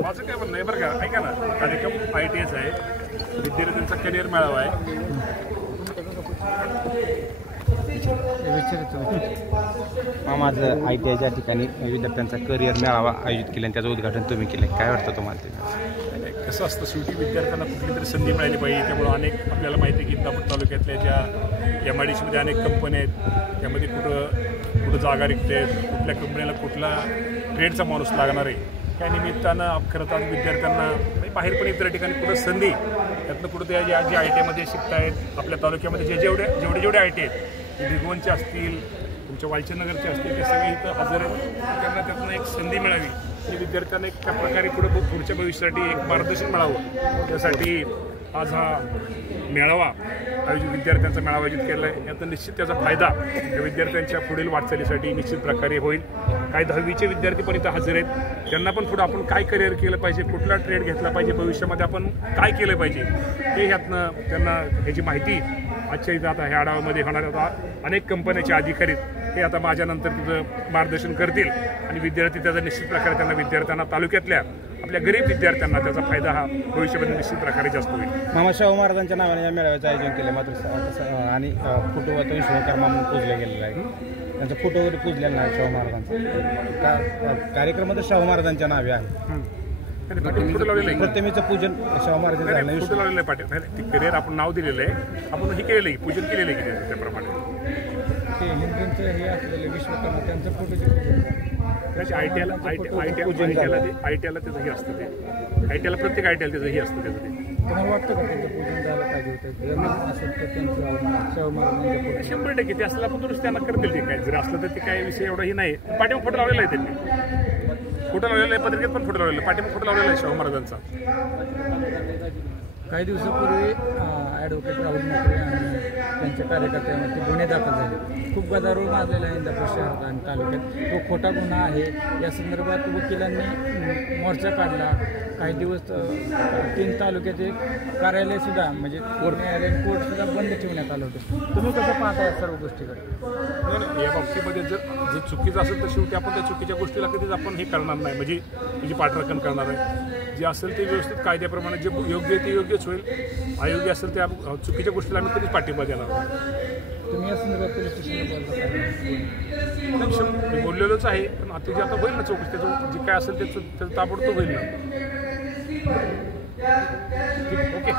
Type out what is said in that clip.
माझं काय म्हणणं आहे बरं का, ऐका ना, कार्यक्रम ITS आहे, विद्यार्थ्यांचा करिअर मेळावा आहे. माझं ITIच्या ठिकाणी विद्यार्थ्यांचा करिअर मेळावा आयोजित केला आणि त्याचं उद्घाटन तुम्ही केलं, काय वाटतं तुम्हाला ते? कसं असतं, शेवटी विद्यार्थ्यांना कुठली तरी संधी मिळाली पाहिजे. त्यामुळं अनेक आपल्याला माहिती आहे की इंदापूर तालुक्यातल्या ज्या MIDCमध्ये अनेक कंपन्या आहेत, त्यामध्ये कुठं जागा रिक्त आहेत, कुठल्या कंपनीला कुठला ट्रेडचा माणूस लागणार आहे, त्या निमित्तानं खरं तर विद्यार्थ्यांना बाहेर पण इतर ठिकाणी कुठं संधी, त्यातनं कुठं त्या जे ITIमध्ये शिकत आहेत, आपल्या तालुक्यामध्ये जेवढे ITI आहेत, भिगवणचे असतील, तुमच्या वालचंदनगरचे असतील, ते सगळे इथं हजर आहेत. त्यांना त्यातनं एक संधी मिळावी आणि विद्यार्थ्यांना एक त्या प्रकारे पुढच्या भविष्यासाठी एक मार्गदर्शन मिळावं, त्यासाठी आज हा मेळावा विद्यार्थ्यांचा मेळावा आयोजित केला आहे. यातून निश्चित त्याचा फायदा विद्यार्थ्यांच्या पुढील वाटचालीसाठी निश्चित प्रकारे होईल. काही 10वीचे विद्यार्थी पण इथं हजर आहेत, त्यांना पण पुढं आपण काय करिअर केलं पाहिजे, कुठला ट्रेड घेतला पाहिजे, भविष्यामध्ये आपण काय केलं पाहिजे, हे ह्यातनं त्यांना ह्याची माहिती आजच्या इथं आता ह्या आढाव्यामध्ये होणार. आता अनेक कंपन्याचे अधिकारी हे आता माझ्यानंतर तिथं मार्गदर्शन करतील आणि विद्यार्थी त्याचा निश्चित प्रकारे विद्यार्थ्यांना तालुक्यातल्या आपल्या गरीब विद्यार्थ्यांना त्याचा फायदा हा भविष्यामध्ये निश्चित प्रकारे जास्त होईल. मामा शाहू महाराजांच्या नावाने या मेळाव्याचं आयोजन केलं मात्र आणि फोटोवर विश्वकर्मा म्हणून पूजलं गेलेलं आहे. त्यांचा फोटो वगैरे पूजलेला नाही शाहू महाराजांचा. कार्यक्रमात शाहू महाराजांच्या नावे आहे. प्रतिमेचं पूजन शाहू महाराजांचं फोटो लावलेलं आहे पाटील. करिअर आपण नाव दिलेलं आहे, आपण हे केलेलं आहे, पूजन केलेलं आहे की त्याप्रमाणे हे असलेलं विश्वकर्मा त्यांचं फोटोचे ITIला त्याचं हे असतं, ते ITIला प्रत्येक ITIला त्याचं हे असतं, त्याचं ते तुम्हाला वाटतं का त्यांचं पूजन झालं पाहिजे होतं असेल तर त्यांचं शाहू महाराजांच्या 100% ते असलं आपण दुरुस्त त्यांना करतील. ते काय जरी असलं तर ते काय विषय एवढाही नाही. पाठीमाग फोटो लावलेला आहे त्यांनी, फोटो लावलेला आहे, पत्रिकेत पण फोटो लावलेला आहे, पाठीमाग फोटो लावलेला आहे शाहू महाराजांचा. काही दिवसापूर्वी ॲडव्होकेट राहुल मोकळे आणि त्यांच्या कार्यकर्त्यांवरती गुन्हे दाखल झाले. खूप गदारोळ माजलेला आहे इंदापूर शहरात आणि तालुक्यात. तो खोटा गुन्हा आहे. या संदर्भात वकिलांनी मोर्चा काढला. काही दिवस 3 तालुक्याचे कार्यालयसुद्धा म्हणजे न्यायालय कोर्टसुद्धा बंद ठेवण्यात आलं होतं. तुम्ही कसं पाहता या सर्व गोष्टीकडे? या बाबतीमध्ये जर चुकीचं असेल तर शेवटी आपण त्या चुकीच्या गोष्टीला कधीच आपण हे करणार नाही, म्हणजे त्याची पाठराखण करणार आहे. जे असेल ते व्यवस्थित कायद्याप्रमाणे जे योग्य आहे ते योग्यच होईल. अयोग्य असेल त्या चुकीच्या गोष्टीला आम्ही कधीच पाठिंबा देणार. तुम्ही या संदर्भात पोलीस स्टेशनला मी बोललेलोच आहे, पण आता जे आता होईल ना चौकशी, त्याचं जे काय असेल त्याचं ताबडतोब होईल ना. ठीक, ओके.